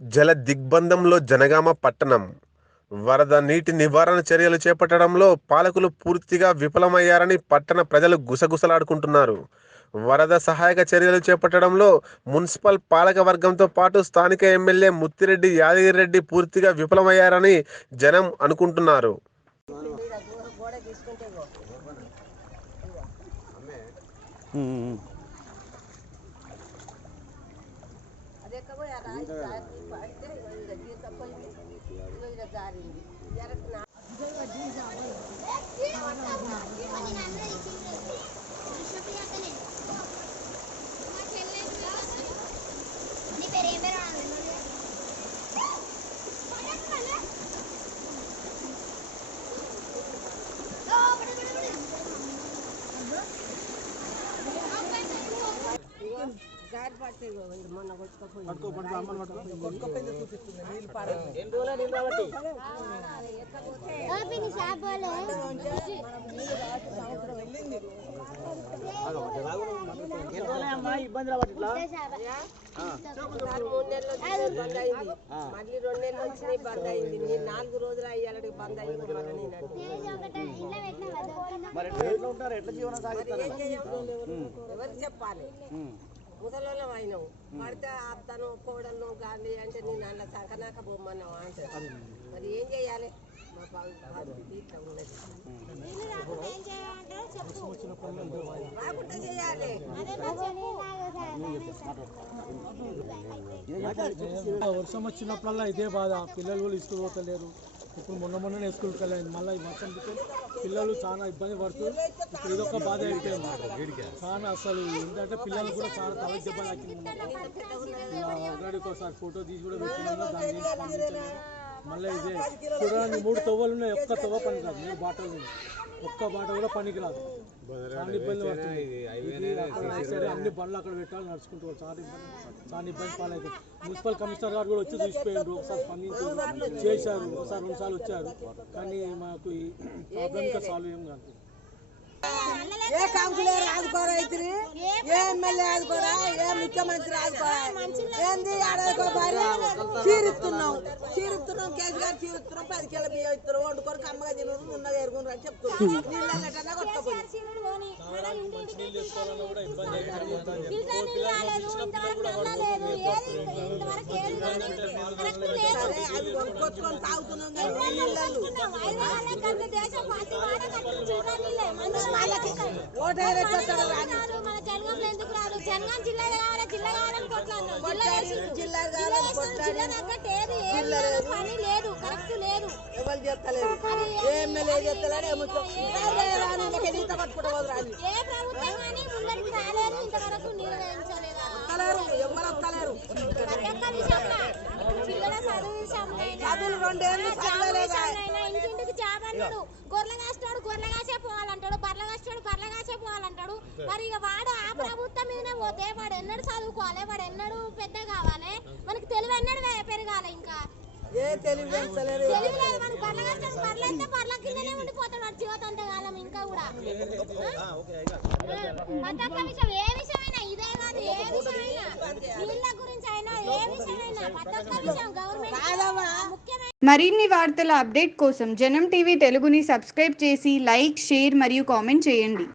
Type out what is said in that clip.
జల దిగ్బంధంలో జనగామ పట్టణం. వరద నీటి నివారణ చర్యలు చేపట్టడంలో పాలకులు పూర్తిగా విఫలమయ్యారని పట్టణ ప్రజలు గుసగుసలాడుకుంటున్నారు. వరద సహాయక చర్యలు చేపట్టడంలో మున్సిపల్ పాలక వర్గంతో పాటు స్థానిక ఎమ్మెల్యే ముత్తిరెడ్డి యాదగిరిరెడ్డి పూర్తిగా విఫలమయ్యారని జనం అనుకుంటున్నారు. మళ్ళీ 2 నెలలు వచ్చినాయి, బంద్ అయింది. 4 రోజులు అయ్యాలకి బంద్ అయింది. ఎవరు చెప్పాలి? ముసలోళ్ళం అయినావు, పడితే అత్తను కోడలను గాలి అంటే నేను అలా సంకనాక బొమ్మన్నావు అంటారు. మరి ఏం చెయ్యాలి? రాకుండా చేయాలి. వర్షం వచ్చినప్పుడల్లా ఇదే బాధ. పిల్లలు కూడా స్కూల్ పోతలేరు. ఇప్పుడు మొన్ననే స్కూల్కి వెళ్ళాలి. మళ్ళీ ఈ వర్షం పిల్లలు చాలా ఇబ్బంది పడుతూ ఇప్పుడు ఇదొక బాధ అయిపోయింది చాలా. అసలు ఏంటంటే పిల్లలు కూడా చాలా తల దెబ్బ తాకింది. ఆల్రెడీ ఒకసారి ఫోటో తీసి కూడా పెట్టినాము, దాన్ని స్పందించాము. మళ్ళీ ఇదే చూడడానికి 3 తవ్వలు ఉన్నాయి, ఒక్క తవ్వ పని కాదు. 3 బాటలు ఉన్నాయి, ఒక్క బాట కూడా పనికి రాదు. చాలా ఇబ్బంది పడుతుంది. అన్ని బండ్లు అక్కడ పెట్టాలి, నడుచుకుంటూ చాలా ఇబ్బంది పాలవుతుంది. మున్సిపల్ కమిషనర్ గారు కూడా వచ్చి చూసిపోయారు, ఒకసారి స్పందించారు, చేశారు, ఒకసారి 2 సార్లు వచ్చారు. కానీ మాకు ఈ ప్రాబ్లం ఇంకా సాల్వ్ ఏం కాదు. ఏ కౌన్సిలర్ ఆదుకోరా, ఏ ఎమ్మెల్యే ఆదుకోరా, ఏ ముఖ్యమంత్రి ఆదుకోరా, ఏంది చీరుస్తున్నాం కేసీఆర్ చీరుస్తున్నాం. 10 కిలో బియ్యం ఇస్తారు, వండుకొని కమ్మగా తిను, ఉన్నగా ఎరుగురు అని చెప్తున్నాం. నీళ్ళటన్నా కొట్టుకోపోయి కొట్టుకొని తాగుతున్నాం. ఎవరు చెప్తలేరు, ఏ ఎమ్మెల్యే చెప్తలేడు, ఏ చదువులు 2 ఏళ్ళు ఇంటింటికి జాబ్ అంటాడు, గొర్రెలు కాస్తాడు, గొర్రెలు కాసే పోవాలంటాడు, బర్రెలు కాస్తాడు, బర్రెలు కాసే పోవాలంటాడు. మరి ఇక వాడు ఆ ప్రభుత్వం మీదనే పోతే వాడు ఎన్నడూ చదువుకోవాలి, వాడు ఎన్నడూ పెద్ద కావాలి, మనకి తెలివి ఎన్నడూ పెరగాలి. ఇంకా తెలివి లేదు, మనకు బర్రెలు కాస్తాడు, బర్రెలు అయితే బర్రెల కిందనే ఉండిపోతాడు వాడు జీవితం కాలం. ఇంకా కూడా ప్రతి విషయం, ఏ విషయమైనా ఇదే కాదు, ఏ విషయమైనా నీళ్ళ గురించి అయినా, ఏ విషయమైనా ప్రతి విషయం గవర్నమెంట్ ముఖ్యమైన. మరిన్ని వార్తల అప్డేట్ కోసం జనం టీవీ తెలుగుని సబ్స్క్రైబ్ చేసి లైక్, షేర్ మరియు కామెంట్ చేయండి.